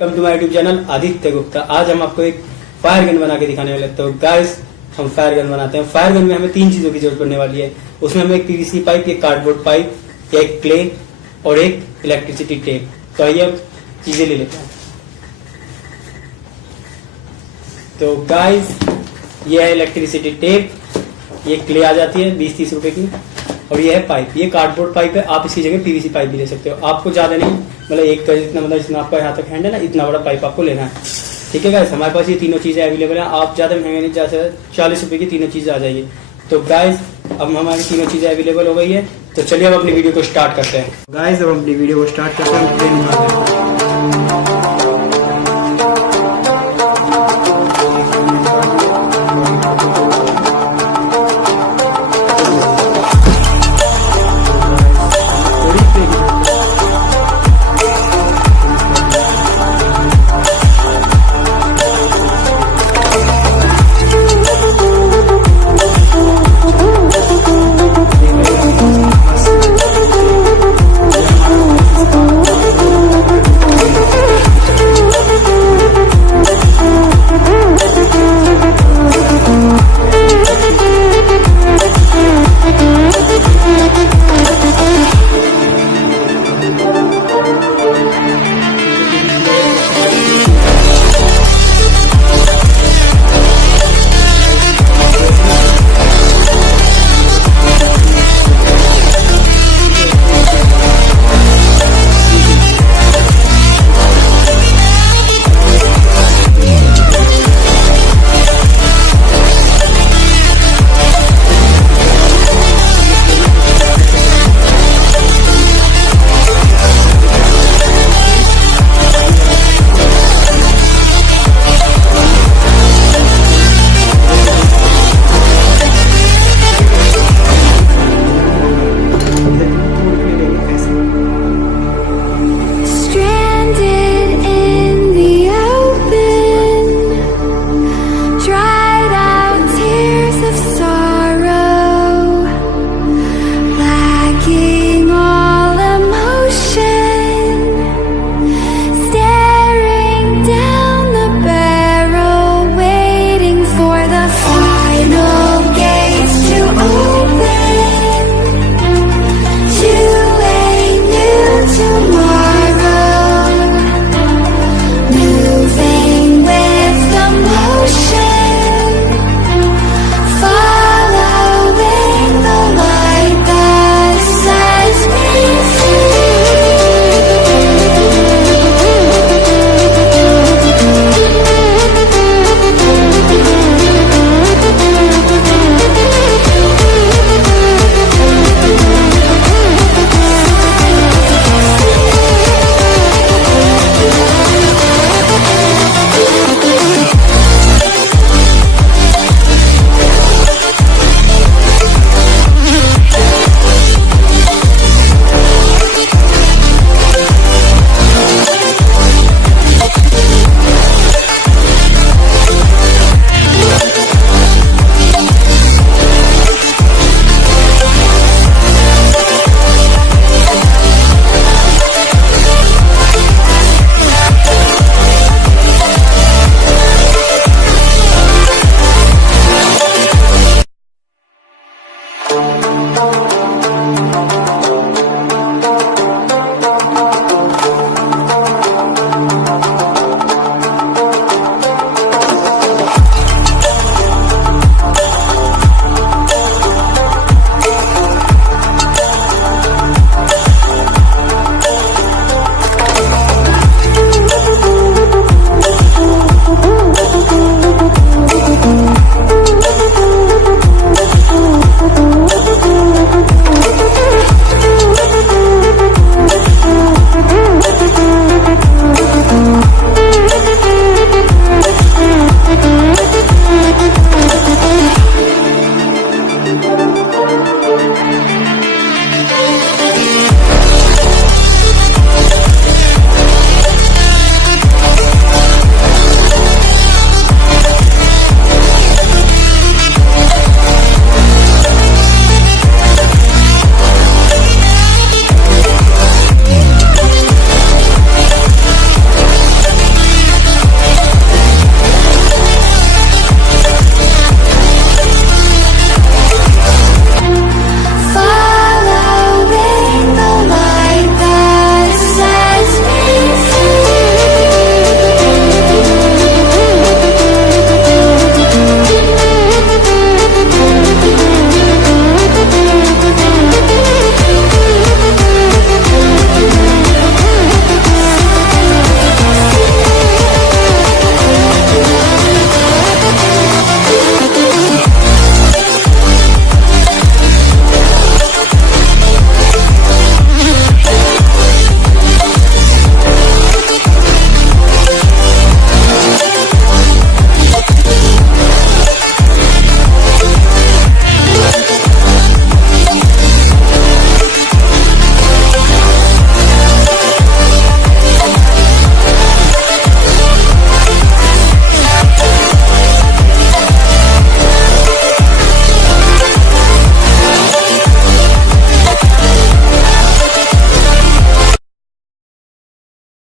Welcome to my YouTube channel Aditya Gupta. आज हम आपको एक फायर गन बना के दिखाने वाले। तो गाइस हम फायर गन बनाते हैं। फायर गन में हमें 3 चीजों की जरूरत पड़ने वाली है। उसमें हमें एक पीवीसी पाइप, एक कार्डबोर्ड पाइप, एक क्ले और एक इलेक्ट्रिसिटी टेप। तो आइए अब चीजें ले लेते हैं। तो गाइस ये है इलेक्ट्रिसिटी टेप, ये क्ले आ जाती है 20-30 रुपए की, और ये है पाइप। ये कार्डबोर्ड पाइप है, आप इसकी जगह पीवीसी पाइप भी ले सकते हो। आपको ज्यादा नहीं, मतलब एक का जितना, मतलब जितना आपका यहाँ तक हैंड है ना, इतना बड़ा पाइप आपको लेना है। ठीक है गाइस, हमारे पास ये तीनों चीजें अवेलेबल है। आप ज्यादा महंगे नहीं, ज्यादा 40 रुपए की तीनों चीजें आ जाएगी। तो गाइस अब हमारी तीनों चीजें अवेलेबल हो गई है। तो चलिए अब अपनी वीडियो को स्टार्ट करते हैं। गाइस अब अपनी वीडियो को स्टार्ट करते हैं।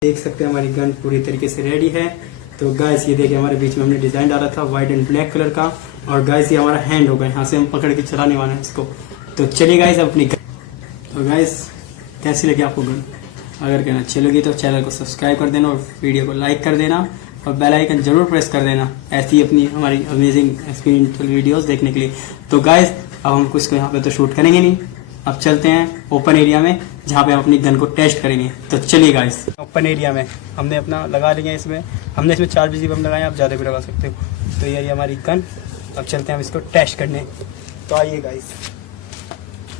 देख सकते हैं हमारी गन पूरी तरीके से रेडी है। तो गाइस ये देखिए हमारे बीच में हमने डिजाइन डाला था व्हाइट एंड ब्लैक कलर का, और गाइस ये हमारा हैंड होगा, यहाँ से हम पकड़ के चलाने वाले हैं इसको। तो चलिए गाइस अपनी तो गाइस कैसी लगी आपको गन? अगर कहना अच्छी लगी तो चैनल को सब्सक्राइब कर देना और वीडियो को लाइक कर देना और बेल आइकन जरूर प्रेस कर देना ऐसी अपनी हमारी अमेजिंग एक्सपीरियंशियल वीडियोस देखने के लिए। तो गाइस अब हम कुछ यहाँ पे तो शूट करेंगे नहीं, अब चलते हैं ओपन एरिया में जहाँ पे हम अपनी गन को टेस्ट करेंगे। तो चलिए गाइस ओपन एरिया में हमने अपना लगा लिया, इसमें हमने इसमें 4 बिजली बम लगाए, आप ज़्यादा भी लगा सकते हो। तो ये हमारी गन, अब चलते हैं हम इसको टेस्ट करने। तो आइए गाइस,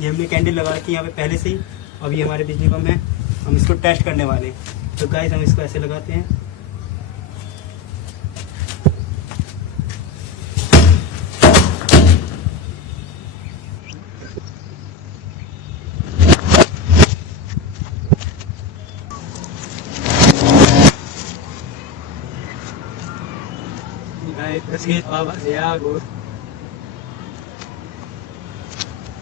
ये हमने कैंडल लगा रखी है यहाँ पे पहले से ही। अब ये हमारे बिजली बम है, हम इसको टेस्ट करने वाले हैं। तो गाइस हम इसको ऐसे लगाते हैं,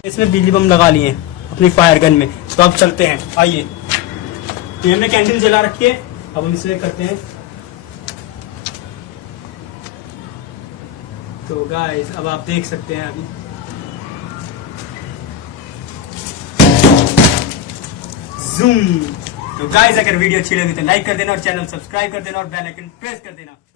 इसमें बिजली बम लगा लिए अपनी फायर गन में। तो अब चलते हैं, आइए। तो हमने कैंडल जला रखी है, अब हम इसे करते हैं। तो गाइस अब आप देख सकते हैं अभी जूम। तो गाइस अगर वीडियो अच्छी लगी तो लाइक कर देना और चैनल सब्सक्राइब कर देना और बेल आइकन प्रेस कर देना।